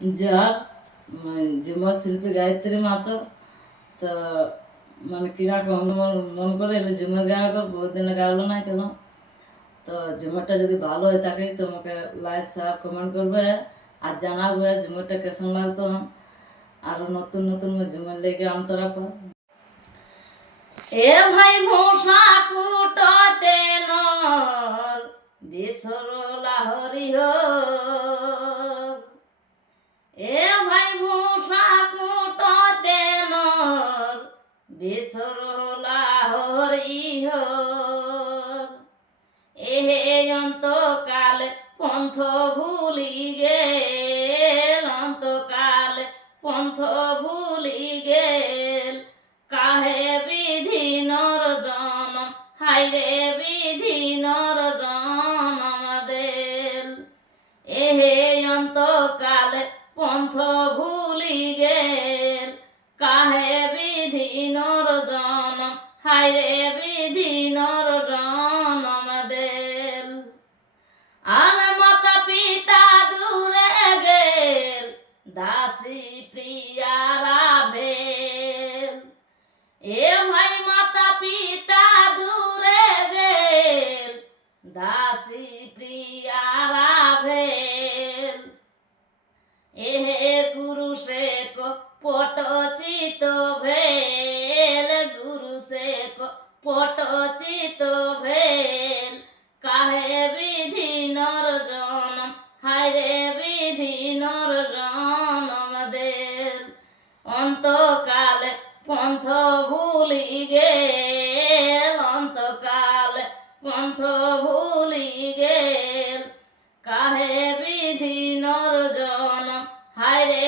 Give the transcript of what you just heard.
যার ঝুমর শিল্পী গায়ত্রী মাতো তো মানে কিরকম মন করে এলে ঝুমর গাওয়া বহুত দিনে গাওলো না কেন। তো ঝুমরটা যদি ভালো হয়ে থাকে তোমাকে লাইক শেয়ার কমেন্ট করবে আর জানাবে ঝুমরটা কেমন লাগতো। আরো নতুন নতুন ঝুমর লেগে অন্তরা পাস এ ভাই ভোসা কুটতে নর বিসরলা হরিহ এ ভাই ভোসা কুটতে নর বিসরলা হরিহ এহে অন্তকাল পন্থ ভুলি গেল অন্তকাল পন্থ ভুলি গেল কাহে বিধি নর জনম হাইরে বিধি নর জনম দেল এহে অন্তকাল পন্থ ভুলি গেল কাহে বিধি নর জনম হাইরে বিধি নর জনম দেল আর মাতা পিতা দূরে গেল দাসী প্রিয়ারা ভেল এ ভাই মাতা পিতা দূরে গেল দাসী প্রিয়ারা ভেল এহে গুরু শেখ পটচিত ভেল গুরু শেখ পটচিত ভেল কাহে বিধি নর জনম হাইরে বিধি নর জনম দেল অন্তকাল পন্থ ভুলি গেল অন্তকাল পন্থ ভুলি গেল কাহে বিধি নর জনম হাইরে